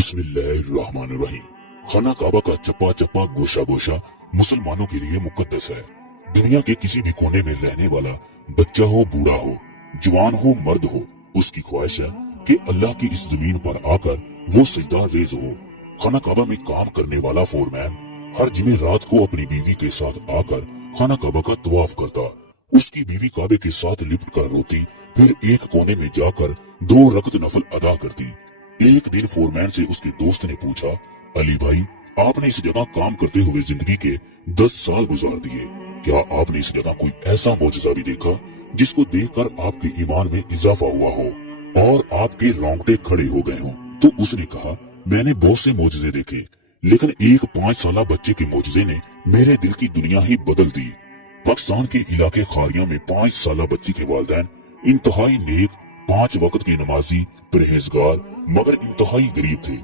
बिस्मिल्लाहिर्रहमानिर्रहीम। खाना काबा का चप्पा चप्पा गोशा गोशा मुसलमानों के लिए मुकद्दस है। दुनिया के किसी भी कोने में रहने वाला बच्चा हो, बूढ़ा हो, जवान हो, मर्द हो, उसकी ख्वाहिश है कि अल्लाह की इस जमीन पर आकर वो सजदा रेज हो। खाना काबा में काम करने वाला फोरमैन हर जुमे रात को अपनी बीवी के साथ आकर खाना काबा का तवाफ करता। उसकी बीवी काबे के साथ लिपट कर रोती, फिर एक कोने में जाकर 2 रकत नफल अदा करती। एक दिन फोरमैन से उसके दोस्त ने पूछा, अली भाई, आपने इस जगह काम करते हुए जिंदगी के 10 साल गुजार दिए, क्या आपने इस जगह कोई ऐसा मौजज़ा भी देखा जिसको देखकर आपके ईमान में इजाफा हुआ हो और आपके रोंगटे खड़े हो गए हों? तो उसने कहा, मैंने बहुत से मौजज़े देखे, लेकिन एक 5 साला बच्चे के मौजज़े ने मेरे दिल की दुनिया ही बदल दी। पाकिस्तान के इलाके खारिया में 5 साला बच्ची के वालिदैन इंतहाई नेक, 5 वक्त के नमाजी, परहेजगार, मगर इंतहाई गरीब थे।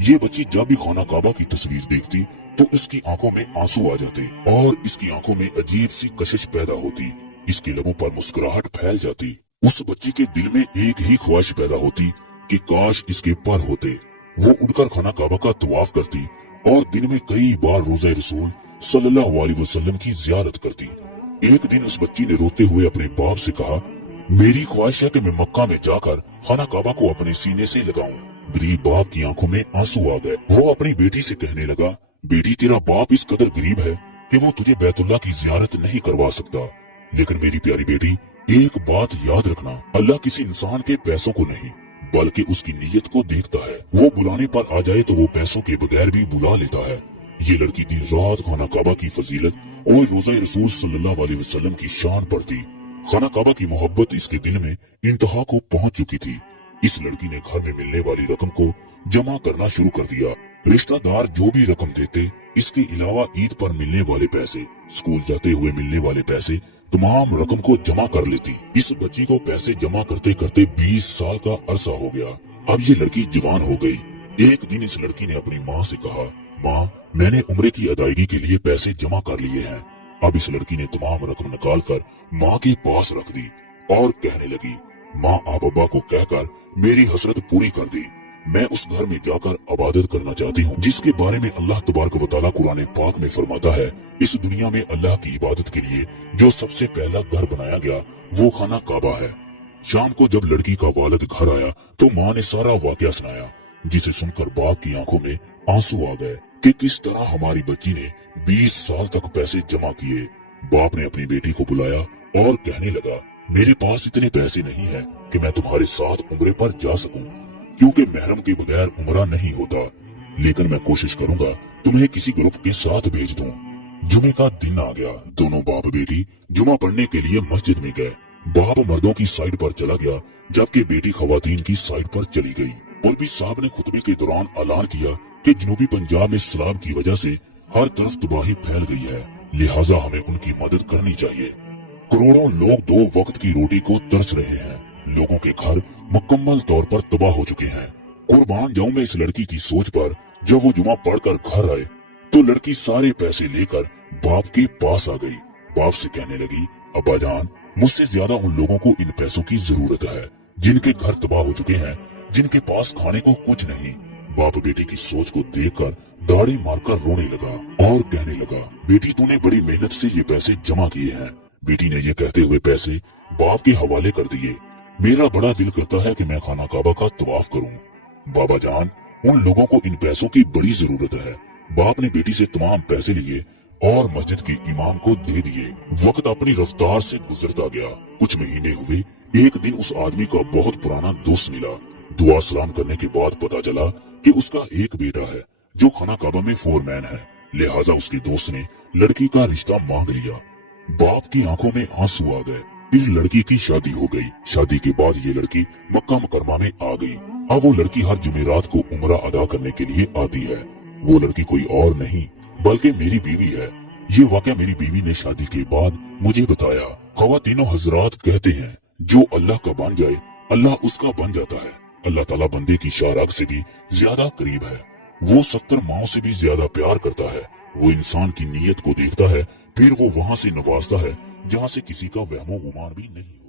ये बच्ची जब भी खाना काबा की तस्वीर देखती तो इसकी आंखों में आंसू आ जाते और इसकी आंखों में अजीब सी कशिश पैदा होती। इसके लबों पर मुस्कुराहट फैल जाती। उस बच्ची के दिल में एक ही ख्वाहिश पैदा होती कि काश इसके पर होते। वो उठकर खाना काबा का तवाफ करती और दिन में कई बार रोज़ा रसूल सल्लल्लाहु अलैहि वसल्लम की जियारत करती। एक दिन उस बच्ची ने रोते हुए अपने बाप से कहा, मेरी ख्वाहिश है कि मैं मक्का में जाकर खाना काबा को अपने सीने से लगाऊं। गरीब बाप की आंखों में आंसू आ गए। वो अपनी बेटी से कहने लगा, बेटी, तेरा बाप इस कदर गरीब है कि वो तुझे बैतुल्लाह की जियारत नहीं करवा सकता, लेकिन मेरी प्यारी बेटी, एक बात याद रखना, अल्लाह किसी इंसान के पैसों को नहीं बल्कि उसकी नीयत को देखता है। वो बुलाने पर आ जाए तो वो पैसों के बगैर भी बुला लेता है। ये लड़की दिन रात खाना काबा की फजीलत और रोज़ा रसूल सल्लल्लाहु अलैहि वसल्लम की शान पढ़ती। खाना काबा की मोहब्बत इसके दिल में इंतहा को पहुंच चुकी थी। इस लड़की ने घर में मिलने वाली रकम को जमा करना शुरू कर दिया। रिश्तेदार जो भी रकम देते, इसके अलावा ईद पर मिलने वाले पैसे, स्कूल जाते हुए मिलने वाले पैसे, तमाम रकम को जमा कर लेती। इस बच्ची को पैसे जमा करते करते 20 साल का अरसा हो गया। अब ये लड़की जवान हो गई। एक दिन इस लड़की ने अपनी माँ से कहा, माँ, मैंने उम्रे की अदायगी के लिए पैसे जमा कर लिए हैं। अब इस लड़की ने तमाम रकम निकाल कर माँ के पास रख दी और कहने लगी, माँ, आप अब्बा को कहकर मेरी हसरत पूरी कर दी। मैं उस घर में जाकर इबादत करना चाहती हूँ जिसके बारे में अल्लाह तबारक व तआला कुरान पाक में फरमाता है, इस दुनिया में अल्लाह की इबादत के लिए जो सबसे पहला घर बनाया गया वो खाना काबा है। शाम को जब लड़की का वालिद घर आया तो माँ ने सारा वाकया सुनाया, जिसे सुनकर बाप की आंखों में आंसू आ गए कि किस तरह हमारी बच्ची ने 20 साल तक पैसे जमा किए। बाप ने अपनी बेटी को बुलाया और कहने लगा, मेरे पास इतने पैसे नहीं है कि मैं तुम्हारे साथ उम्रे पर जा सकूं, क्योंकि महरम के बगैर उम्रा नहीं होता, लेकिन मैं कोशिश करूंगा तुम्हें किसी ग्रुप के साथ भेज दूं। जुमे का दिन आ गया। दोनों बाप बेटी जुमा पढ़ने के लिए मस्जिद में गए। बाप मर्दों की साइड पर चला गया जबकि बेटी खवातीन की साइड पर चली गई। मौलवी साहब ने खुतबे के दौरान ऐलान किया कि जनूबी पंजाब में सैलाब की वजह से हर तरफ तबाही फैल गई है, लिहाजा हमें उनकी मदद करनी चाहिए। करोड़ों लोग 2 वक्त की रोटी को तरस रहे हैं। लोगों के घर मुकम्मल तौर पर तबाह हो चुके हैं। कुर्बान जाऊं मैं इस लड़की की सोच पर। जब वो जुमा पढ़कर घर आए तो लड़की सारे पैसे लेकर बाप के पास आ गई। बाप से कहने लगी, अब्बा जान, मुझसे ज्यादा उन लोगों को इन पैसों की जरूरत है जिनके घर तबाह हो चुके हैं, जिनके पास खाने को कुछ नहीं। बाप बेटी की सोच को देखकर दाढ़ी मारकर रोने लगा और कहने लगा, बेटी, तूने बड़ी मेहनत से ये पैसे जमा किए हैं। बेटी ने ये कहते हुए पैसे बाप के हवाले कर दिए। मेरा बड़ा दिल करता है कि मैं खाना काबा का तवाफ करूं। बाबा जान, उन लोगों को इन पैसों की बड़ी जरूरत है। बाप ने बेटी से तमाम पैसे लिए और मस्जिद के इमाम को दे दिए। वक्त अपनी रफ्तार से गुजरता गया। कुछ महीने हुए। एक दिन उस आदमी का बहुत पुराना दोस्त मिला। दुआ सलाम करने के बाद पता चला कि उसका एक बेटा है जो खाना काबा में फोरमैन है, लिहाजा उसके दोस्त ने लड़की का रिश्ता मांग लिया। बाप की आंखों में आंसू आ गए। फिर लड़की की शादी हो गई। शादी के बाद ये लड़की मक्का मुकरमा में आ गई। अब वो लड़की हर जुमेरात को उम्रा अदा करने के लिए आती है। वो लड़की कोई और नहीं बल्कि मेरी बीवी है। ये वाकया मेरी बीवी ने शादी के बाद मुझे बताया। ख़वातीनों हजरात कहते हैं, जो अल्लाह का बन जाए अल्लाह उसका बन जाता है। अल्लाह ताला बंदे की शाराग से भी ज्यादा करीब है। वो 70 माओं से भी ज्यादा प्यार करता है। वो इंसान की नीयत को देखता है, फिर वो वहाँ से नवाजता है जहाँ से किसी का वहमो गुमान भी नहीं।